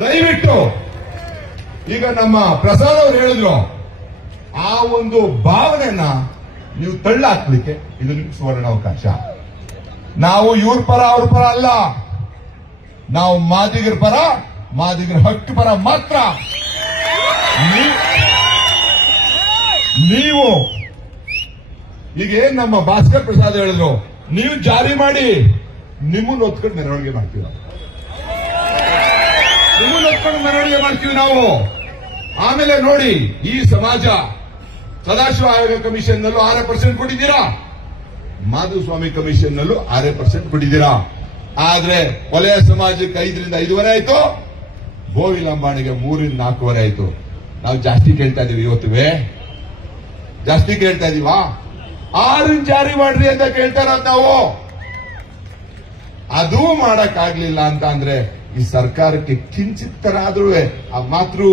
ದಯವಿಟ್ಟು ಈಗ ನಮ್ಮ ಪ್ರಸಾದ್ ಅವರು ಹೇಳಿದ್ರು, ಆ ಒಂದು ಭಾವನೆಯನ್ನ ನೀವು ತಳ್ಳಾಕ್ಲಿಕ್ಕೆ ಇದು ನಿಮ್ಗೆ ಸುವರ್ಣ ಅವಕಾಶ. ನಾವು ಇವ್ರ ಪರ ಅವ್ರ ಪರ ಅಲ್ಲ, ನಾವು ಮಾದಿಗರ ಪರ, ಮಾದಿಗರ ಹಕ್ಕು ಪರ ಮಾತ್ರ. ನೀವು ಈಗ ಏನ್ ನಮ್ಮ ಭಾಸ್ಕರ್ ಪ್ರಸಾದ್ ಹೇಳಿದ್ರು, ನೀವು ಜಾರಿ ಮಾಡಿ, ನಿಮ್ಮನ್ನು ಒತ್ಕೊಂಡು ಮೆರವಣಿಗೆ ಮಾಡ್ತೀವಿ ನಾವು, ನಿಮ್ಮನ್ನು ಒತ್ಕೊಂಡು ಮೆರವಣಿಗೆ ಮಾಡ್ತೀವಿ ನಾವು. ಆಮೇಲೆ ನೋಡಿ, ಈ ಸಮಾಜ ಸದಾಶಿವ ಆಯೋಗ ಕಮಿಷನ್ ನಲ್ಲೂ 6% ಕೊಟ್ಟಿದ್ದೀರಾ, ಮಾಧುಸ್ವಾಮಿ ಕಮಿಷನ್ ನಲ್ಲೂ 6% ಕೊಟ್ಟಿದ್ದೀರಾ. ಆದ್ರೆ ವಲಯ ಸಮಾಜಕ್ಕೆ 5ರಿಂದ 5.5 ಆಯ್ತು, ಗೋವಿಲ್ ಅಂಬಾಣಿಗೆ 3ರಿಂದ 4.5 ಆಯ್ತು. ನಾವು ಜಾಸ್ತಿ ಕೇಳ್ತಾ ಇದೀವಿ, ಇವತ್ತುವೆ ಜಾಸ್ತಿ ಕೇಳ್ತಾ ಇದೀವಾ? 6 ಜಾರಿ ಮಾಡ್ರಿ ಅಂತ ಕೇಳ್ತಾರ ನಾವು. ಅದು ಮಾಡಕ್ಕಾಗ್ಲಿಲ್ಲ ಅಂತ ಅಂದ್ರೆ ಈ ಸರ್ಕಾರಕ್ಕೆ ಕಿಂಚಿತ್ತರಾದ್ರೂ ಆ ಮಾತೃ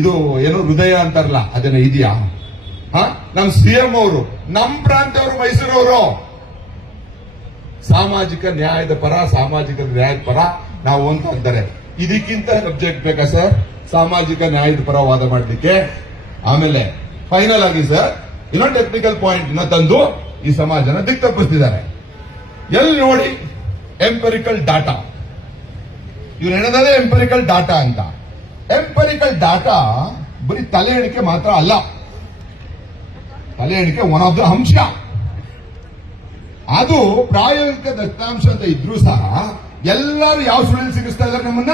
ಇದು ಏನೋ ಹೃದಯ ಅಂತಾರಲ್ಲ, ಅದನ್ನ ಇದೆಯಾ? ನಮ್ ಸಿಎಂ ಅವರು, ನಮ್ ಪ್ರಾಂತವರು, ಮೈಸೂರವರು ಸಾಮಾಜಿಕ ನ್ಯಾಯದ ಪರ, ಸಾಮಾಜಿಕ ನ್ಯಾಯದ ಪರ ನಾವು ಅಂತ ಅಂತಾರೆ. ಇದಕ್ಕಿಂತ ಸಬ್ಜೆಕ್ಟ್ ಬೇಕಾ ಸರ್ ಸಾಮಾಜಿಕ ನ್ಯಾಯದ ಪರ ವಾದ ಮಾಡಲಿಕ್ಕೆ? ಆಮೇಲೆ ಫೈನಲ್ ಆಗಿ ಸರ್ ಇನ್ನೊಂದು ಟೆಕ್ನಿಕಲ್ ಪಾಯಿಂಟ್ ನ ತಂದು ಈ ಸಮಾಜನ ದಿಕ್ ತಪ್ಪಿಸ್ತಿದ್ದಾರೆ. ಎಲ್ಲಿ ನೋಡಿ ಎಂಪರಿಕಲ್ ಡಾಟಾ, ಇವ್ರು ಹೇಳೋದೇ ಎಂಪರಿಕಲ್ ಡಾಟಾ ಅಂತ. ಎಂಪರಿಕಲ್ ಡಾಟಾ ಬರೀ ತಲೆ ಎಣಿಕೆ ಮಾತ್ರ ಅಲ್ಲ, ತಲೆ ಎಣಿಕೆ ಒನ್ ಆಫ್ ದ ಅಂಶ. ಅದು ಪ್ರಾಯೋಗಿಕ ದತ್ತಾಂಶ ಅಂತ ಇದ್ರೂ ಸಹ ಎಲ್ಲರೂ ಯಾವ ಸುಳಿಲ್ ಸಿಗಿಸ್ತಾ ಇದ್ದಾರೆ ನಮ್ಮನ್ನ?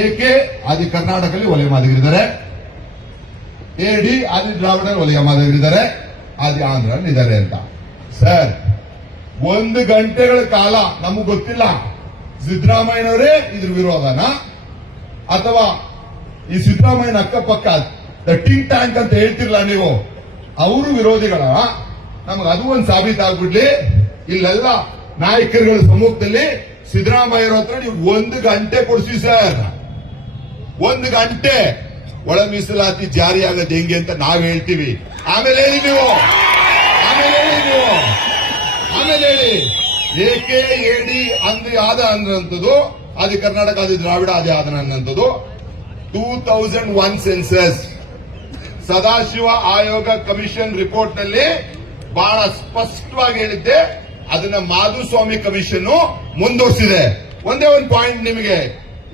ಏಕೆ ಆದಿ ಕರ್ನಾಟಕದಲ್ಲಿ ವಲಯ ಮಾದಿಗರಿದ್ದಾರೆ, AD ಆದಿ ದ್ರಾವಿಡ ವಲಯ ಮಾದಿಗರಿದ್ದಾರೆ, ಆದಿ ಆಂಧ್ರಲ್ಲಿ ಇದ್ದಾರೆ ಅಂತ. ಸರ್, 1 ಗಂಟೆಗಳ ಕಾಲ ನಮಗ್ ಗೊತ್ತಿಲ್ಲ ಸಿದ್ದರಾಮಯ್ಯನವರೇ ಇದ್ರ ವಿರೋಧನ ಅಥವಾ ಈ ಸಿದ್ದರಾಮಯ್ಯನ ಅಕ್ಕಪಕ್ಕ ಟಿಂಕ್ ಟ್ಯಾಂಕ್ ಅಂತ ಹೇಳ್ತಿರ್ಲ ನೀವು, ಅವರು ವಿರೋಧಿಗಳ? ನಮ್ಗೆ ಅದು ಒಂದು ಸಾಬೀತಾಗ್ಬಿಡ್ಲಿ. ಇಲ್ಲೆಲ್ಲ ನಾಯಕರುಗಳ ಸಮ್ಮುಖದಲ್ಲಿ ಸಿದ್ದರಾಮಯ್ಯರ ಹತ್ರ ನೀವು 1 ಗಂಟೆ ಕೊಡಿಸಿ ಸರ್. 1 ಗಂಟೆ ಒಳ ಮೀಸಲಾತಿ ಜಾರಿ ಆಗತ್ತೆ ಹೆಂಗೆ ಅಂತ ನಾವ್ ಹೇಳ್ತೀವಿ. ಆಮೇಲೆ ಹೇಳಿ ನೀವು, ಆಮೇಲೆ ಹೇಳಿ ಏಕೆ AD ಅಂದ್ರೆ ಆದ ಅನ್ನೋಂಥದ್ದು, ಆದಿ ಕರ್ನಾಟಕ ಆದಿ ದ್ರಾವಿಡ ಆದಿ ಆದನ ಅನ್ನೋಂಥದ್ದು 2001 ಸೆನ್ಸಸ್ ಸದಾಶಿವ ಆಯೋಗ ಕಮಿಷನ್ ರಿಪೋರ್ಟ್ ನಲ್ಲಿ ಬಹಳ ಸ್ಪಷ್ಟವಾಗಿ ಹೇಳಿದ್ದೆ. ಅದನ್ನ ಮಾಧುಸ್ವಾಮಿ ಕಮಿಷನ್ ಮುಂದುವರಿಸಿದೆ. ಒಂದೇ ಒಂದು ಪಾಯಿಂಟ್ ನಿಮಗೆ,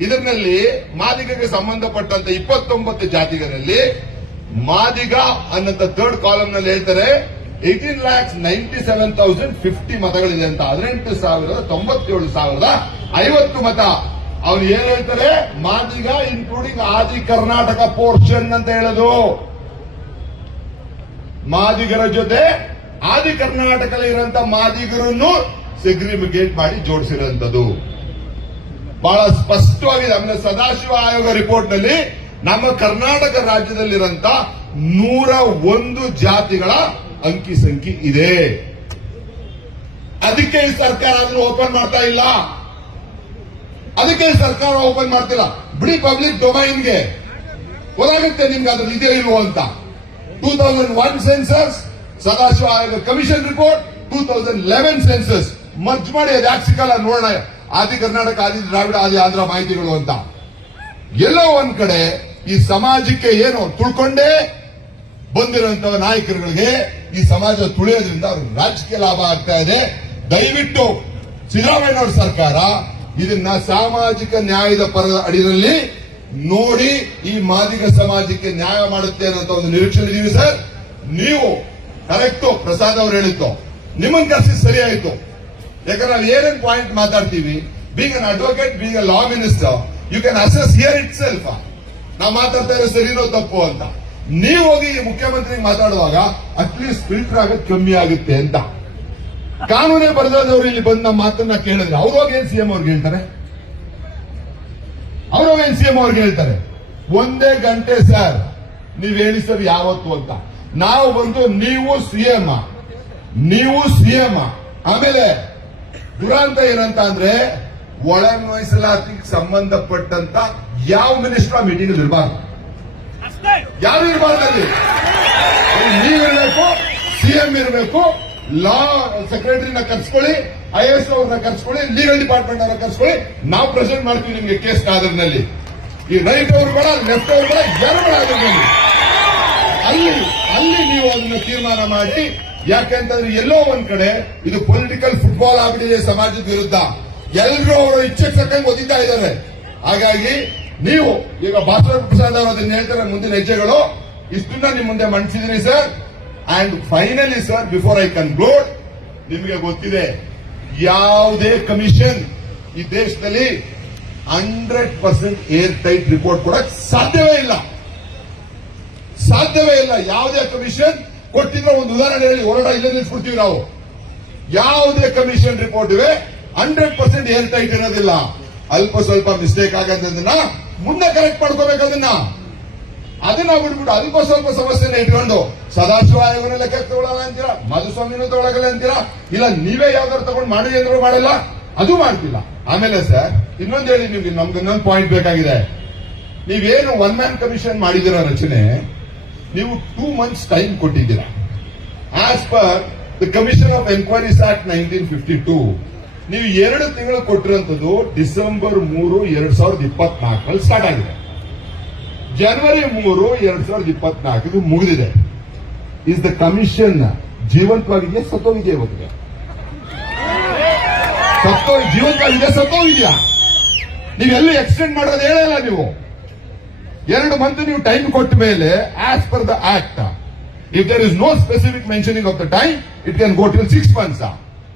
ಇದರಲ್ಲಿ ಮಾದಿಗಗೆ ಸಂಬಂಧಪಟ್ಟಂತ 29 ಜಾತಿಗರಲ್ಲಿ ಮಾದಿಗ ಅನ್ನಂತ 3rd ಕಾಲಮ್ ನಲ್ಲಿ ಹೇಳ್ತಾರೆ 18,97,050 ಮತಗಳಿದೆ ಅಂತ. 18,97,050 ಮತ. ಅವ್ರು ಏನ್ ಹೇಳ್ತಾರೆ? ಮಾದಿಗ ಇನ್ಕ್ಲೂಡಿಂಗ್ ಆದಿ ಕರ್ನಾಟಕ ಪೋರ್ಷನ್ ಅಂತ ಹೇಳೋದು. ಮಾದಿಗರ ಜೊತೆ ಆದಿ ಕರ್ನಾಟಕದಲ್ಲಿ ಇರುವಂತ ಮಾದಿಗರನ್ನು ಸೆಗ್ರಿಗೇಟ್ ಮಾಡಿ ಜೋಡಿಸಿರುವಂತದ್ದು ಬಹಳ ಸ್ಪಷ್ಟವಾಗಿದೆ. ಆಮೇಲೆ ಸದಾಶಿವ ಆಯೋಗ ರಿಪೋರ್ಟ್ ನಲ್ಲಿ ನಮ್ಮ ಕರ್ನಾಟಕ ರಾಜ್ಯದಲ್ಲಿರುವಂತ 101 ಜಾತಿಗಳ ಅಂಕಿ ಸಂಖ್ಯೆ ಇದೆ. ಅದಕ್ಕೆ ಈ ಸರ್ಕಾರ ಅದನ್ನು ಓಪನ್ ಮಾಡ್ತಾ ಇಲ್ಲ. ಅದಕ್ಕೆ ಸರ್ಕಾರ ಓಪನ್ ಮಾಡ್ತಿಲ್ಲ. ಬಿಡಿ, ಪಬ್ಲಿಕ್ ಡೊಮೈನ್ಗೆ ಗೊತ್ತಾಗುತ್ತೆ ನಿಮ್ಗೆ ಅದ್ರ ಇದೆ ಇಲ್ವೋ ಅಂತ. 2001 ಸೆನ್ಸಸ್, ಸದಾಶಿವ ಆಯೋಗ ಕಮಿಷನ್ ರಿಪೋರ್ಟ್, 2011 ಸೆನ್ಸಸ್ ಮರ್ಜ್ ಮಾಡಿ ಅದು ಯಾಕೆ ಸಿಕ್ಕಲ್ಲ ನೋಡೋಣ. ಆದಿ ಕರ್ನಾಟಕ, ಆದಿ ದ್ರಾವಿಡ, ಆದಿ ಆಂಧ್ರ ಮಾಹಿತಿಗಳು ಅಂತ ಎಲ್ಲೋ ಒಂದ್ ಕಡೆ ಈ ಸಮಾಜಕ್ಕೆ ಏನು ತುಳ್ಕೊಂಡೇ ಬಂದಿರುವಂತ ನಾಯಕರುಗಳಿಗೆ ಈ ಸಮಾಜ ತುಳಿಯೋದ್ರಿಂದ ಅವ್ರಿಗೆ ರಾಜಕೀಯ ಲಾಭ ಆಗ್ತಾ ಇದೆ. ದಯವಿಟ್ಟು ಸಿದ್ದರಾಮಯ್ಯನವರ ಸರ್ಕಾರ ಇದನ್ನ ಸಾಮಾಜಿಕ ನ್ಯಾಯದ ಪರದ ಅಡಿಯಲ್ಲಿ ನೋಡಿ ಈ ಮಾದಿಗ ಸಮಾಜಕ್ಕೆ ನ್ಯಾಯ ಮಾಡುತ್ತೆ ಅನ್ನೋ ಒಂದು ನಿರೀಕ್ಷೆ ಇದೀವಿ ಸರ್. ನೀವು ಕರೆಕ್ಟು, ಪ್ರಸಾದ್ ಅವರು ಹೇಳಿತ್ತು, ನಿಮ್ಮನ್ನ ಕರೆಸಿ ಸರಿ ಆಯ್ತು. ಯಾಕಂದ್ರೆ ನಾವು ಏನೇನ್ ಪಾಯಿಂಟ್ ಮಾತಾಡ್ತೀವಿ, being an advocate, being a law minister, you can assess here itself. ನಾವು ಮಾತಾಡ್ತಾ ಇರೋ ಸರಿನೋ ತಪ್ಪು ಅಂತ. ನೀವು ಹೋಗಿ ಮುಖ್ಯಮಂತ್ರಿಗೆ ಮಾತಾಡುವಾಗ ಅಟ್ಲೀಸ್ಟ್ ಫಿಲ್ಟರ್ ಆಗೋದು ಕಮ್ಮಿ ಆಗುತ್ತೆ ಅಂತ. ಕಾನೂನೇ ಬರೆದವರು ಇಲ್ಲಿ ಬಂದು ನಮ್ಮ ಮಾತನ್ನ ಕೇಳಿದ್ರೆ ಅವ್ರೋಗೇನ್ ಸಿಎಂ ಅವ್ರಿಗೆ ಹೇಳ್ತಾರೆ? ಅವ್ರೋಗೇನ್ ಸಿಎಂ ಅವ್ರಿಗೆ ಹೇಳ್ತಾರೆ? 1 ಗಂಟೆ ಸರ್ ನೀವ್ ಹೇಳಿ ಸರ್ ಯಾವತ್ತು ಅಂತ. ನಾವು ಬಂದು ನೀವು ಸಿಎಂ. ಆಮೇಲೆ ದುರಂತ ಏನಂತ ಅಂದ್ರೆ, ಒಳ ಮೀಸಲಾತಿಗೆ ಸಂಬಂಧಪಟ್ಟಂತ ಯಾವ ಮಿನಿಸ್ಟರ್ ಮೀಟಿಂಗ್ ಇರಬಾರ್ದು, ಯಾರು ಇರಬಾರ್ದು. ಅಲ್ಲಿ ನೀವಿರಬೇಕು, ಸಿಎಂ ಇರಬೇಕು, ಲಾ ಸೆಕ್ರೆಟರಿನ ಕರ್ಸ್ಕೊಳ್ಳಿ, IAS ಅವ್ರನ್ನ ಕರ್ಸ್ಕೊಳ್ಳಿ, ಲೀಗಲ್ ಡಿಪಾರ್ಟ್ಮೆಂಟ್ ಅವ್ರನ್ನ ಕರ್ಸ್ಕೊಳ್ಳಿ, ನಾವು ಪ್ರೆಸೆಂಟ್ ಮಾಡ್ತೀವಿ ನಿಮ್ಗೆ ಕೇಸ್ ಆಧಾರದಲ್ಲಿ. ಈ ರೈಟ್ ಅವರು ಬೇಡ, ಲೆಫ್ಟ್ ಅವರು ಬೇಡ, ಯಾರು ಬೇಡ ಆಧಾರದಲ್ಲಿ. ಅಲ್ಲಿ ನೀವು ಅದನ್ನ ತೀರ್ಮಾನ ಮಾಡಿ. ಯಾಕೆಂತಂದ್ರೆ ಎಲ್ಲೋ ಒಂದ್ ಕಡೆ ಇದು ಪೊಲಿಟಿಕಲ್ ಫುಟ್ಬಾಲ್ ಆಗಿದೆ ಸಮಾಜದ ವಿರುದ್ಧ. ಎಲ್ಲರೂ ಅವರು ಇಚ್ಛೆಗೆ ತಕ್ಕಂಗೆ ಓದಿತಾ ಇದ್ದಾರೆ. ಹಾಗಾಗಿ ನೀವು ಈಗ ಭಾಸ್ಕರ್ ಪ್ರಸಾದ್ ಅವರು ಅದನ್ನ ಹೇಳ್ತಾರೆ, ಮುಂದಿನ ಹೆಜ್ಜೆಗಳು ಇಷ್ಟನ್ನ ನಿಮ್ ಮುಂದೆ ಮಂಡಿಸಿದ್ರಿ sir. And finally sir, before I conclude, ನಿಮಗೆ ಗೊತ್ತಿದೆ ಯಾವುದೇ ಕಮಿಷನ್ ಈ ದೇಶದಲ್ಲಿ 100% ಏರ್ ಟೈಟ್ ರಿಪೋರ್ಟ್ ಕೊಡಕ್ ಸಾಧ್ಯವೇ ಇಲ್ಲ. ಯಾವುದೇ ಕಮಿಷನ್ ಕೊಟ್ಟಿದ್ರೆ ಒಂದು ಉದಾಹರಣೆ ಹೇಳಿ, ಹೊರಡ ಇಲ್ಲೇ ನಿಲ್ಸ್ಬಿಡ್ತೀವಿ ನಾವು. ಯಾವುದೇ ಕಮಿಷನ್ ರಿಪೋರ್ಟ್ ಇವೆ 100% ಏರ್ ಟೈಟ್ ಇರೋದಿಲ್ಲ. ಅಲ್ಪ ಸ್ವಲ್ಪ ಮಿಸ್ಟೇಕ್ ಆಗಂತದನ್ನ ಮುಂದೆ ಕರೆಕ್ಟ್ ಮಾಡ್ಕೋಬೇಕು. ಅದನ್ನ ಬಿಟ್ಬಿಟ್ಟು ಅಲ್ಪ ಸ್ವಲ್ಪ ಸಮಸ್ಯೆನ ಇಟ್ಕೊಂಡು ಸದಾಶಿವ ಆಯೋಗನ ಲೆಕ್ಕ ತಗೊಳ್ಳಲ್ಲ ಅಂತೀರಾ, ಮಧುಸ್ವಾಮಿನೂ ತಗೊಳಗಲ್ಲ ಅಂತೀರಾ, ಇಲ್ಲ ನೀವೇ ಯಾವ್ದಾರು ತಗೊಂಡು ಮಾಡಿ ಅಂದ್ರೂ ಮಾಡಲ್ಲ, ಅದು ಮಾಡ್ತಿಲ್ಲ. ಆಮೇಲೆ ಸರ್ ಇನ್ನೊಂದು ಹೇಳಿ, ನಿಮ್ಗೆ ನಮ್ಗೆ ಇನ್ನೊಂದು ಪಾಯಿಂಟ್ ಬೇಕಾಗಿದೆ. ನೀವೇನು 1 man ಕಮಿಷನ್ ಮಾಡಿದಿರ ರಚನೆ, ನೀವು 2 months ಟೈಮ್ ಕೊಟ್ಟಿದ್ದೀರಾ. As per the commission of enquiries act 1952 ನೀವು 2 ತಿಂಗಳು ಕೊಟ್ಟಿರುವಂತದ್ದು ಡಿಸೆಂಬರ್ 3, 2024 ಸ್ಟಾರ್ಟ್ ಆಗಿದೆ. ಜನವರಿ 3, 2024 ಮುಗಿದಿದೆ. ಇಸ್ ದ ಕಮಿಷನ್ ಜೀವಂತವಾಗಿದೆಯಾ ಸತ್ತೋಗಿದೆಯಾ? ಇವತ್ತಿಗೆ ಜೀವಂತವಾಗಿದೆಯಾ ಸತ್ತೋಗಿದೆಯಾ? ನೀವೆಲ್ಲೂ ಎಕ್ಸ್ಟೆಂಡ್ ಮಾಡೋದು ಹೇಳಲ್ಲ. ನೀವು 2 months ನೀವು ಟೈಮ್ ಕೊಟ್ಟ ಮೇಲೆ as per the act, if there is no specific mentioning of the time, it can go till 6 months.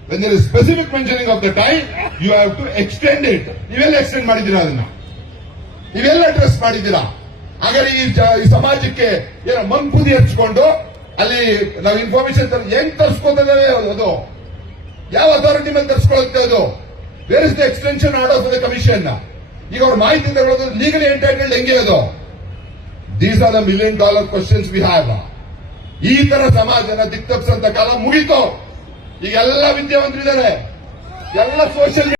When there is specific mentioning of the time, you have to extend it. ನೀವೆಲ್ಲ extend ಮಾಡಿದ್ದೀರಾ? ಅದನ್ನ ನೀವೆಲ್ಲ address ಮಾಡಿದ್ದೀರಾ? ಹಾಗಾದ್ರೆ ಈ ಸಮಾಜಕ್ಕೆ ಏನೋ ಮಂಪುದಿ ಹಚ್ಕೊಂಡು ಅಲ್ಲಿ ನಾವು ಇನ್ಫಾರ್ಮೇಶನ್ ಹೆಂಗ್ ತರಿಸ್ಕೊತೇವೆ? ಅದು ಯಾವ ಅಥಾರಿಟಿ ಮೇಲೆ ತರಿಸ್ಕೊಳ್ಳುತ್ತೆ? ಅದು where is the extension order of the commission? ಈಗ ಅವ್ರ ಮಾಹಿತಿ ತಗೊಳ್ಳೋದು ಲೀಗಲಿ ಎಂಟೈಟಲ್ಡ್ ಹೆಂಗೆ? ಅದು these are the $1 million questions we have. ಈ ತರ ಸಮಾಜನ ದಿಕ್ತಪ್ಸಂತ ಕಾಲ ಮುಗೀತು. ಈಗ ಎಲ್ಲ ವಿದ್ಯಾವಂತರಿದ್ದಾರೆ, ಎಲ್ಲ ಸೋಷಿಯಲ್